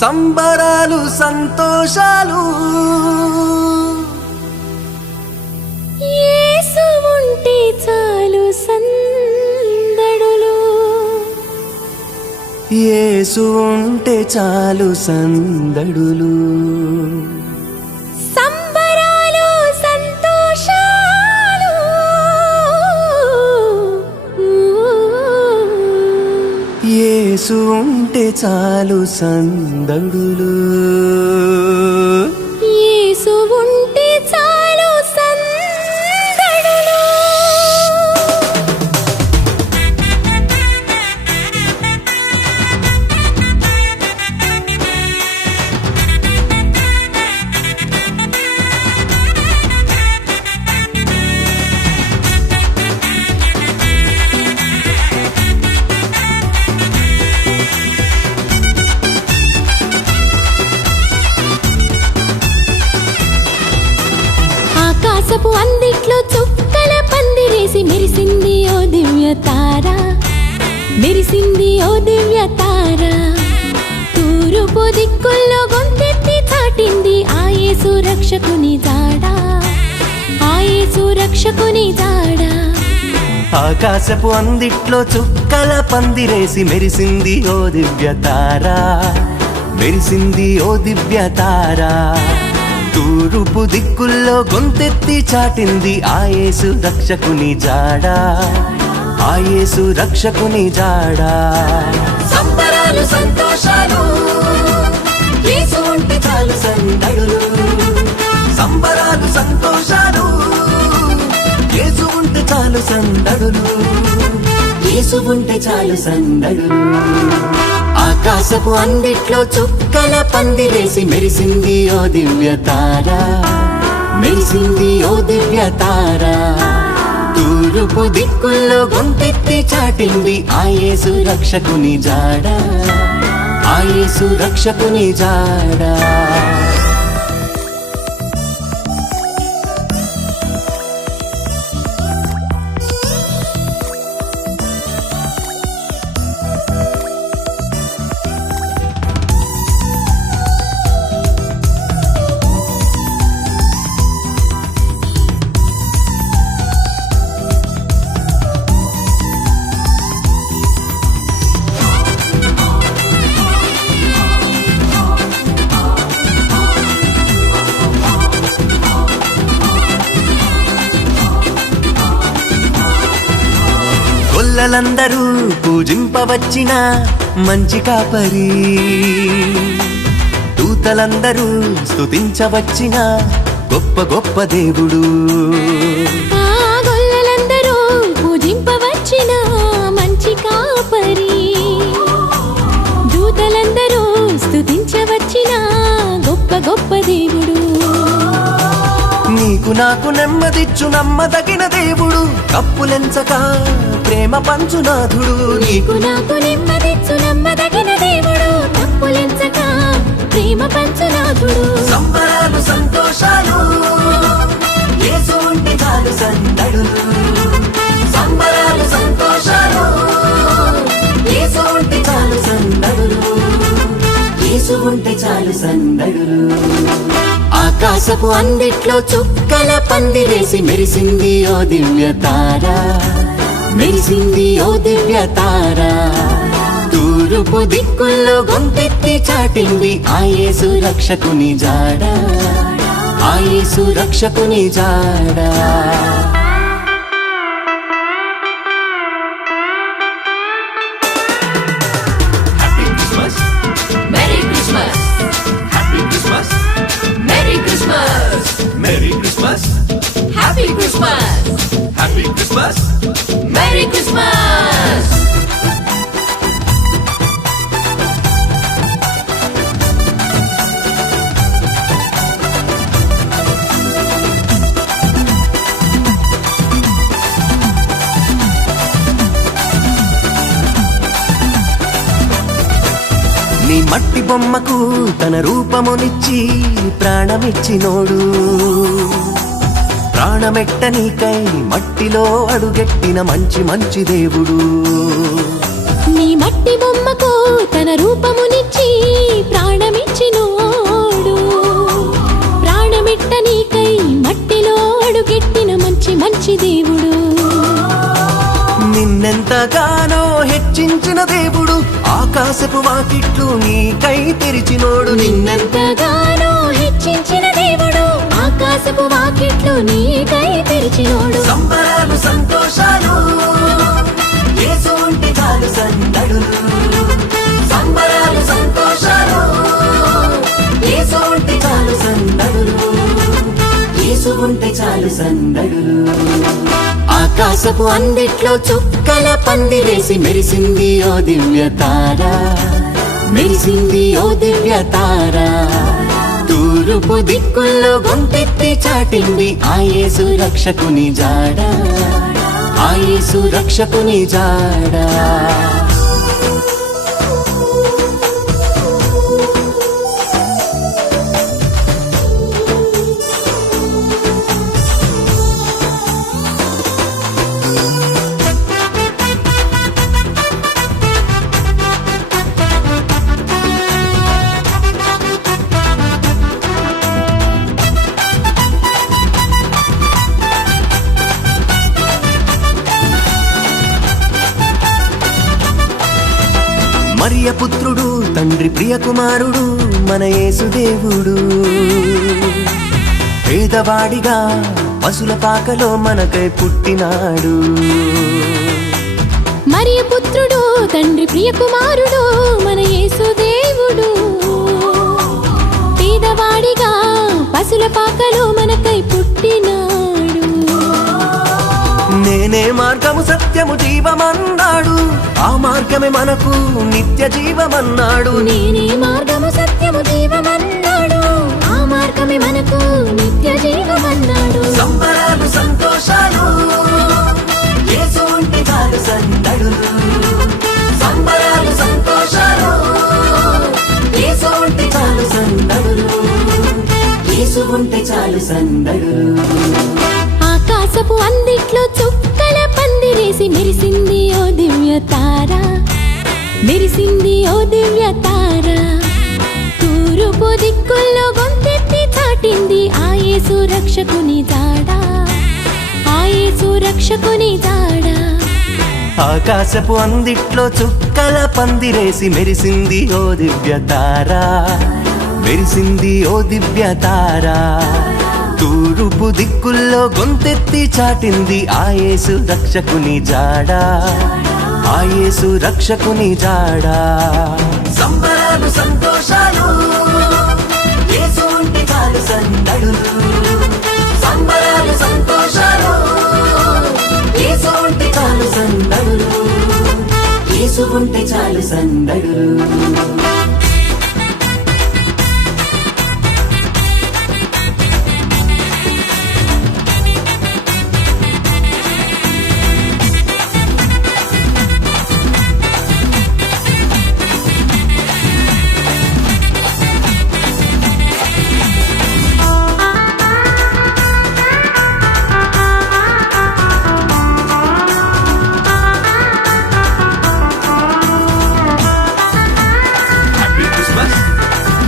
సంబరాలు సంతోషాలు యేసు ఉంటే చాలు సందడులు యేసు ఉంటే చాలు సందడులు సంబరాలు సంతోషాలు యేసు ఉంటే చాలు సందడులు యేసు ఉంటే చాలు సందడులు ఆకాశపు అందిట్లో చుక్కల పందిరేసి మెరిసింది ఓ దివ్య తార మెరిసింది ఓ దివ్య తార తూర్పు దిక్కుల్లో గొంతెత్తి చాటింది ఆ యేసు రక్షకుని జాడ ఆ యేసు రక్షకుని జాడ ఆకాశపు అందిట్లో చుక్కల పందిరేసి మెరిసింది ఓ దివ్య తార మెరిసింది ఓ దివ్య తార తూర్పు దిక్కుల్లో గొంతెత్తి చాటింది ఆ యేసు రక్షకుని జాడ ఆ యేసు రక్షకుని జాడ సంబరాలు సంతోషాలు యేసు ఉంటే చాలు సందడులు సంబరాలు సంతోషాలు యేసు ఉంటే చాలు సందడులు యేసు ఉంటే చాలు సందడులు ఆకాశపు అందిట్లో చుక్కల పందిరేసి మెరిసింది ఓ దివ్య తార మెరిసింది ఓ దివ్య తార తూర్పు దిక్కుల్లో గొంతెత్తి చాటింది ఆ యేసు రక్షకుని జాడ ఆ యేసు రక్షకుని జాడ గొల్లలందరూ పూజింపవచ్చిన మంచి కాపరి దూతలందరూ స్తుతించవచ్చిన గొప్ప గొప్ప దేవుడు ఆ గొల్లలందరూ పూజింపవచ్చిన మంచి కాపరి దూతలందరూ స్తుతించవచ్చిన గొప్ప గొప్ప దేవుడు నీకు నాకు నెమ్మదిచ్చు నమ్మదగిన దేవుడు కప్పులెంచక ప్రేమ పంచునాథుడు నీకు నాకు నెమ్మదిచ్చు నమ్మదగిన దేవుడు తప్పులెంచక ప్రేమ పంచునాథుడు సంబరాలు సంతోషాలు యేసు ఉంటే చాలు సందడులు సంబరాలు సంతోషాలు యేసు ఉంటే చాలు సందడులు యేసు ఉంటే చాలు సందడులు ఆకాశపు అందిట్లో చుక్కల పందిరేసి మెరిసింది ఓ దివ్య తార మెరిసింది ఓ దివ్య తార తూర్పు దిక్కుల్లో గొంతెత్తి చాటింది ఆ యేసు రక్షకుని జాడ ఆ యేసు రక్షకుని జాడ Merry Christmas! Happy Christmas! Merry Christmas! Merry Christmas! Happy Christmas! Happy Christmas! Merry Christmas! నీ మట్టి బొమ్మకు తన రూపమునిచ్చి ప్రాణమిచ్చినోడు ప్రాణమెట్ట నీకై మట్టిలో అడుగెట్టిన మంచి మంచి దేవుడు నీ మట్టి బొమ్మకు తన రూపమునిచ్చి ప్రాణమిచ్చినోడు. ప్రాణమిట్ట నీకై మట్టిలో అడుగెట్టిన మంచి మంచి దేవుడు. నిన్నెంతగానో హెచ్చించిన దేవుడు, ఆకాశపు వాకిట్లు నీకై తెరిచినోడు. నిన్నెంతగానో హెచ్చించిన దేవుడు, ఆకాశపు వాకిట్లు నీకై తెరిచినోడు. సంబరాలు సంతోషాలు యేసు ఉంటే చాలు సందడులు. సంబరాలు సంతోషాలు యేసు ఉంటే చాలు సందడులు. యేసు ఉంటే చాలు సందడులు. ఆకాశపు అందిట్లో చుక్కల పందిరేసి మెరిసింది ఓ దివ్య తార. మెరిసింది ఓ దివ్య తార. తూర్పు దిక్కుల్లో గొంతెత్తి చాటింది ఆ యేసు రక్షకుని జాడ. ఆ యేసు రక్షకుని జాడ. మరియ పుత్రుడు, తండ్రి ప్రియ కుమారుడు, మన యేసు దేవుడు. పేదవాడిగా పశుల పాకలో మనకై పుట్టినాడు. మరియ పుత్రుడు, తండ్రి ప్రియ కుమారుడు, మన యేసు దేవుడు. పేదవాడిగా పశుల పాకలో మనకై పుట్టినాడు. నేనే మార్గము సత్యము జీవమన్నాడు, ఆ మార్గమే మనకు నిత్య జీవమన్నాడు. నేనే మార్గము సత్యము జీవమన్నాడు, ఆ మార్గమే మనకు నిత్య జీవమన్నాడు. సంబరాలు సంతోషాలు యేసు ఉంటే చాలు సందడులు. సంబరాలు సంతోషాలు యేసు ఉంటే చాలు సందడులు. యేసు ఉంటే చాలు సందడులు. ఆకాశపు అందిట్లో చుక్కల పందిరేసి మెరిసింది ఓ దివ్య తార. మెరిసింది ఓ దివ్య తార. తూర్పు దిక్కుల్లో గొంతెత్తి చాటింది ఆ యేసు రక్షకుని జాడ. ఆ యేసు రక్షకుని జాడ. ఆకాశపు అందిట్లో చుక్కల పందిరేసి మెరిసింది ఓ దివ్య తార. మెరిసింది ఓ దివ్య తార. తూర్పు దిక్కుల్లో గొంతెత్తి చాటింది ఆ యేసు రక్షకుని జాడ. ఆ యేసు రక్షకుని జాడ. సంబరాలు సంతోషాలు యేసు ఉంటే చాలు సందడులు. సంబరాలు సంతోషాలు యేసు ఉంటే చాలు సందడులు. యేసు ఉంటే చాలు సందడులు.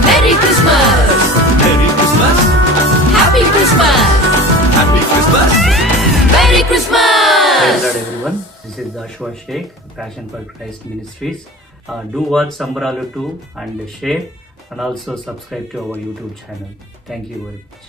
Merry Christmas! Merry Christmas! Happy Christmas! Happy Christmas! Merry Christmas! Praise Lord everyone. This is Joshua Sheikh, Passion for Christ Ministries. Do watch Sambralu 2 and share and also subscribe to our YouTube channel. Thank you very much.